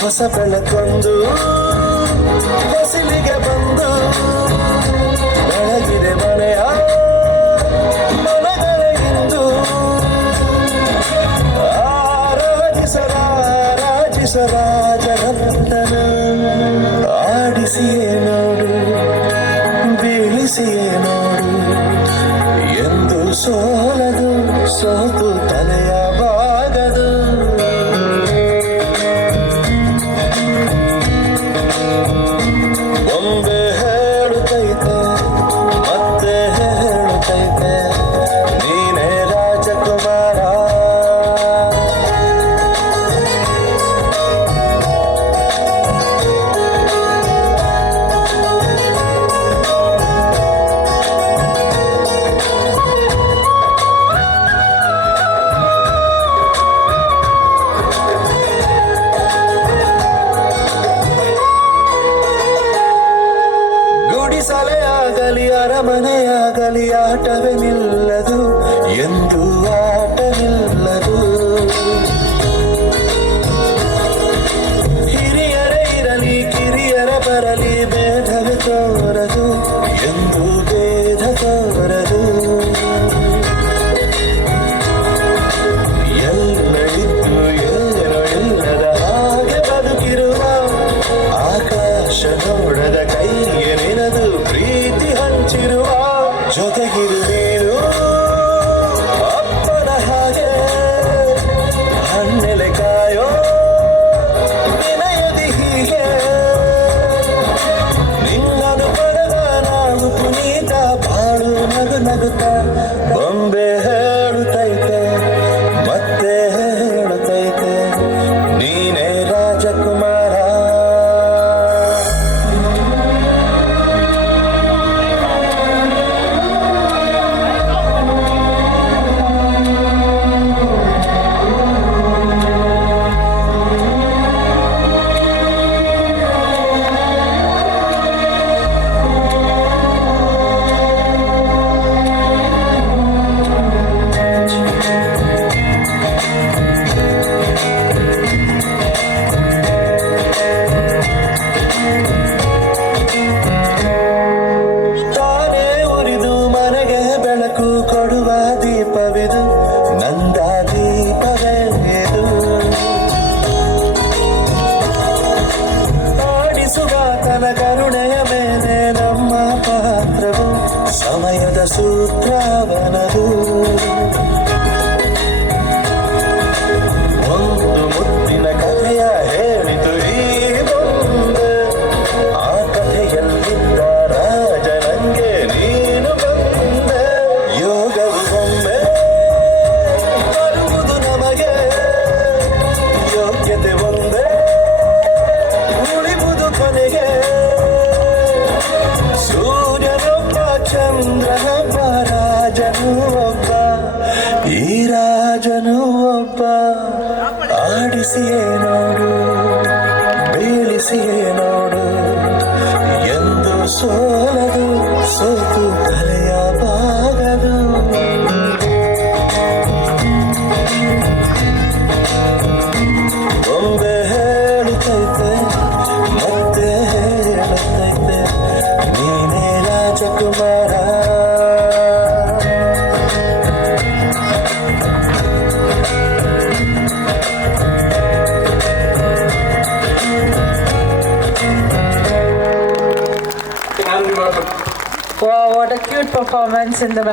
ಹೊಸ ಬೆಳಕೊಂದು ಹೊಸಿಲಿಗೆ ಬಂದು ಬೆಳಗಿದೆ ಮನೆಯ ಮನಗರೆ ಇಂದು ಜಗತ್ತನ ಆಡಿಸಿಯೇ ನೋಡು ಬೀಳಿಸಿಯೇ ನೋಡು ಎಂದು ಸೋಲದು ಸೋತು ತಲೆಯ ಬಾಗದು ಬೊಂಬೆ ಹೇಳುತ್ತೈತೆ ಮತ್ತೆ ಹೇಳುತ್ತೈತೆ ನೀನೇ ರಾಜಕುಮಾರ. ಗುಡಿಸಲೆಯಾಗಲಿ ಅರಮನೆಯಾಗಲಿ ಆಟವೇ ನಿಲ್ಲದು ಎಂದು ಆಟ ನಿಲ್ಲದು. ಹಿರಿಯರೇ ಇರಲಿ ಕಿರಿಯರ ಬರಲಿ ಭೇದವೇ ತೋರದು ಎಂದು ಭೇದ ತೋರದು. ಎಲ್ಲರಿದ್ದು ಏನೋ ಇಲ್ಲದ ಹಾಗೆ ಬದುಕಿರುವ ಆಕಾಶ ನೋಡದ ಕೈಗೆ ನಿನದು ಪ್ರೀತಿ ಹಂಚಿರುವ ಜೊತೆಗಿರು ನೀನು ಅಪ್ಪನ ಹಾಗೆ ಹಣ್ಣೆಲೆ ಕಾಯೋ ನಿನಯದಿ ಹೀಗೆ ನಿನ್ನದು ಪಡೆದ ನಾವು ಪುನೀತ ಬಾಳು ನಗು ನಗುತ್ತ. ಬೊಂಬೆ ಹೇಳುತ್ತೈತೆ ಮತ್ತೆ ಹೇಳುತ್ತೈತೆ ನೀನೇ ರಾಜಕುಮಾರ. ಕೊಡುವ ದೀಪವಿದು ನಂದ ದೀಪವೇದು ಆಡಿಸುಗಾತನ ಕರುಣೆಯ ಮೇಲೆ ನಮ್ಮ ಪಾತ್ರವು ಸಮಯದ ಸೂತ್ರವನದು. ಒಂದು ಮುತ್ತಿನ ಕಥೆಯ ಹೇಳಿತು ಈ ಮುಂದೆ ಆ ಕಥೆಯಲ್ಲಿದ್ದ ರಾಜ ನಂಗೆ ನೀನು ಬಂದೆ. ಯೋಗವು ಒಮ್ಮೆ ಬರುವುದು ನಮಗೆ ಯೋಗ್ಯತೆ ಒಂದೇ ಉಳಿವುದು ಕೊನೆಗೆ. ಸೂರ್ಯನೊಬ್ಬ ಚಂದ್ರನೊಬ್ಬ ರಾಜನು ಒಬ್ಬ ಈ ರಾಜನು ಒಬ್ಬ. ಆಡಿಸಿಯೇ ನೋಡು ಬೀಳಿಸಿಯೇ ನೋಡು ಎಂದು ಸೋಲದು ಸೋತು ತಲೆಯ ಬಾಗದು. ಬೊಂಬೆ ಹೇಳುತ್ತೈತೆ ಮತ್ತೆ ಹೇಳುತ್ತೈತೆ ನೀನೇ ರಾಜಕುಮಾರ. Wow, what a cute performance in the